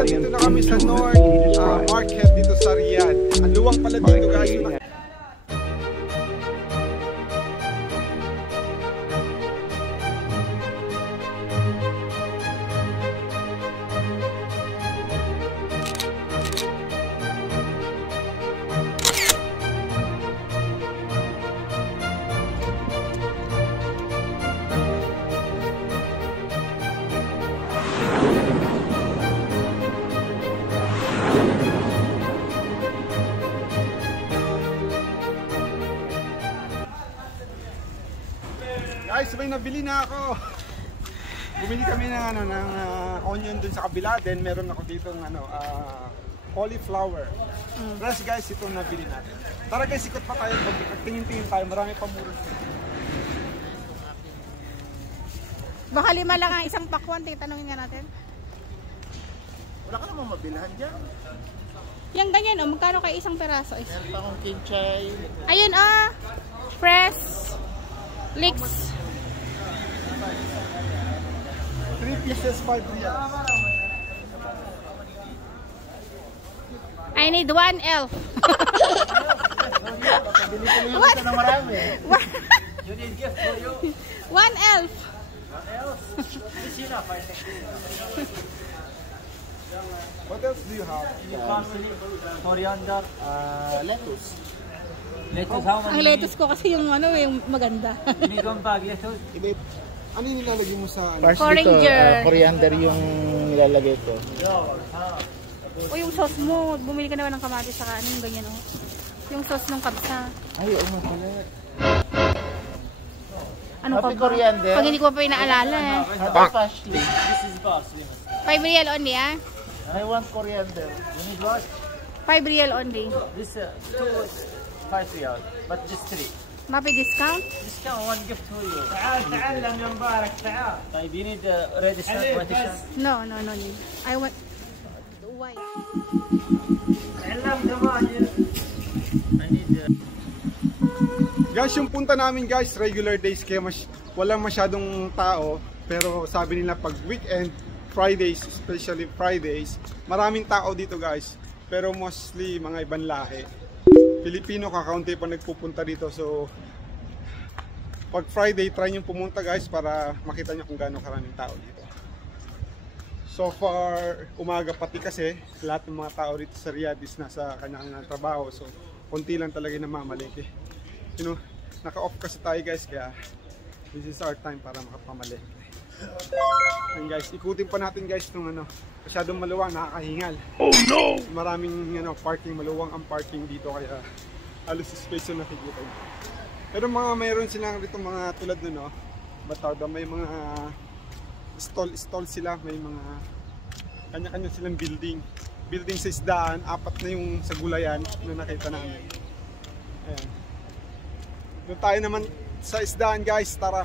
Dito na kami sa North Market dito sa Riyadh. Ang luwang pala dito guys. Guys, may nabili na ako. Bumili kami ng onion dun sa kabila, then meron ako dito ng cauliflower. Plus guys, ito nabili natin. Tara guys, ikot pa tayo. Tingin-tingin tayo, marami pa mura. Baka 5 lang ang isang pakwan, tanungin nga natin. Wala ka namang mabilhan dyan. Yang ganyan magkano kay isang peraso? Meron pa akong kinchay. Ayun fresh leeks. 3 pieces, 5 riyals. I need 1 elf. What? You need gift for you. 1 elf. What else? It's enough, I think. What else do you have? Parsley, coriander, Lettuce. lettuce. How Ang many? lettuce ko kasi yung yung maganda. You need 1 bag lettuce. Ano yung nilalagay mo sa Parsley to, Coriander. coriander yung nilalagay ko. O yung sauce mo, bumili ka naman ng kamatis saka ano yung ganyan yung sauce ng kabsa. Ay, oo nga pala. Ano Happy pa ba? coriander. Pag hindi ko pa inaalala Happy parsley. This is parsley. 5 real only I want coriander. You need what? 5 real only. This 2 5 riyal, but just 3. Mapi discount? Discount 1 gift for you. تعال تعلم يا مبارك تعال. طيب you need red shirt, white shirt. No need. I want white. تعلم كمان. I need Guys, yung punta namin guys, regular days kaya walang masyadong tao. Pero sabi nila pag weekend, Fridays, especially Fridays, maraming tao dito guys. Pero mostly mga ibang lahi. Pilipino kakaunti pa nagpupunta dito. So pag Friday, try nyo pumunta guys para makita nyo kung gaano karaming tao dito. So far, umaga pati kasi lahat ng mga tao dito sa Riyadh is nasa kanya-kanyang trabaho. So konti lang talaga namamalengke. You know, naka-off kasi tayo guys, kaya this is our time para makapamalengke. And guys, ikutin pa natin guys itong masyadong maluwang, nakakahingal. Oh no! Maraming parking, maluwang ang parking dito, kaya halos space yung nakikita nyo. Pero mayroon silang rito mga tulad nun, may mga stall sila, may mga kanya-kanya silang building sa isdaan, 4 na yung sa gulayan na nakita namin. Ayan. Doon tayo naman sa isdaan guys, tara!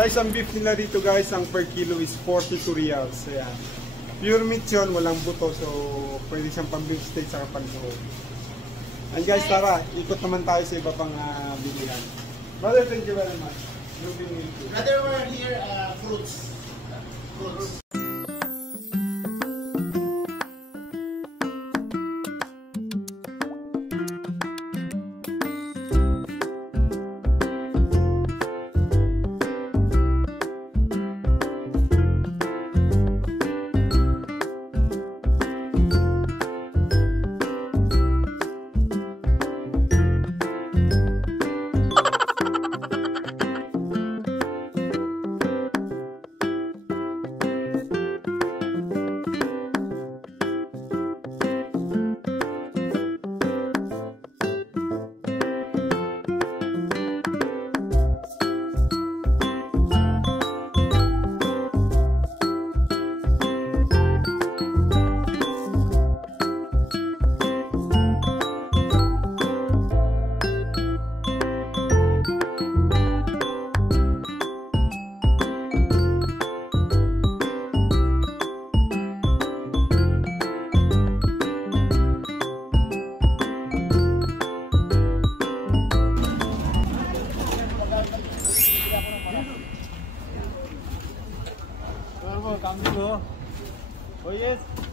Guys, ang beef nila dito guys, ang per kilo is 42 reals. Ayan. Pure meat yun, walang buto. So, pwede siyang pang beef steak sa pag-buo. And guys, tara, ikot naman tayo sa iba pang bilihan. Brother, thank you very much. Brother, we're here, fruits. Fruits.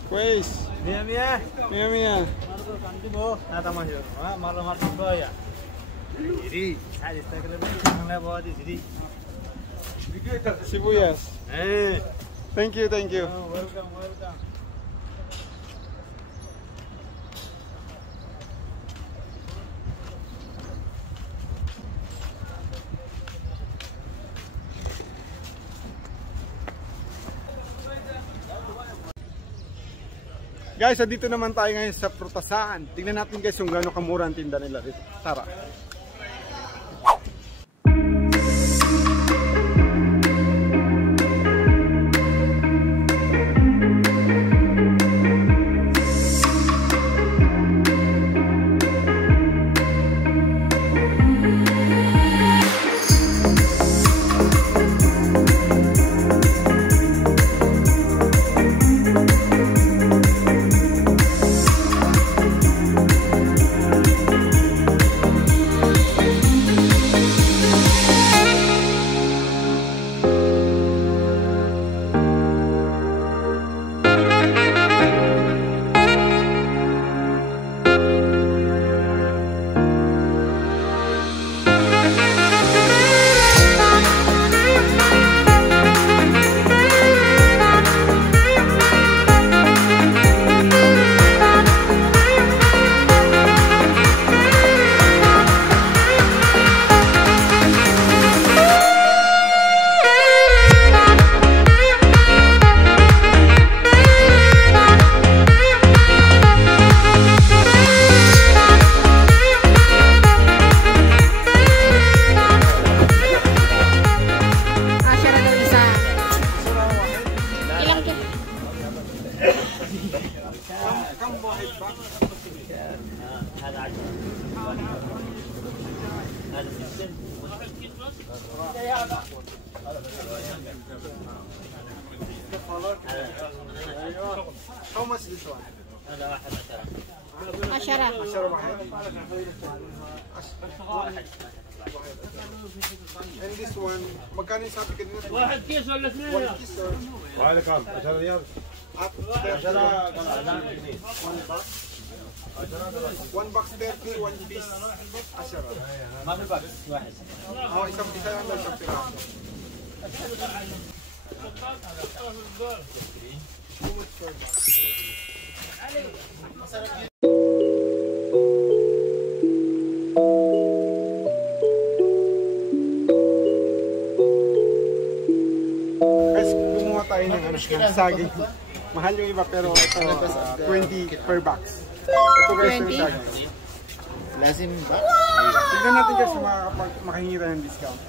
Pues, Mia mia. mia mia. Kanti bo. Nata masyo. Malo martin bo ya. Siri. Saya istiqlal ni nang bawa di siri. Sibuyas. Eh. Thank you, thank you. Welcome, welcome. Guys, dito naman tayo ngayon sa prutasan. Tingnan natin guys kung gaano kamura ang tinda nila dito. Tara. How much this one? 10. 10 واحد. And this one, magkano yung sabi kanina? واحد كيس ولا اثنين؟ 1 piece or? وعلى كم؟ 10 ريال. At 1 box 30, 1 piece 10. ما في باكس واحد. Isang pisa lang daw, isang piraso. Guys, kumuha tayo ng saging. Mahal yung iba pero ito 20 per box. Ito guys yung 20. saging. Lazim ba? Tignan natin guys kung makahingi tayo ng discount.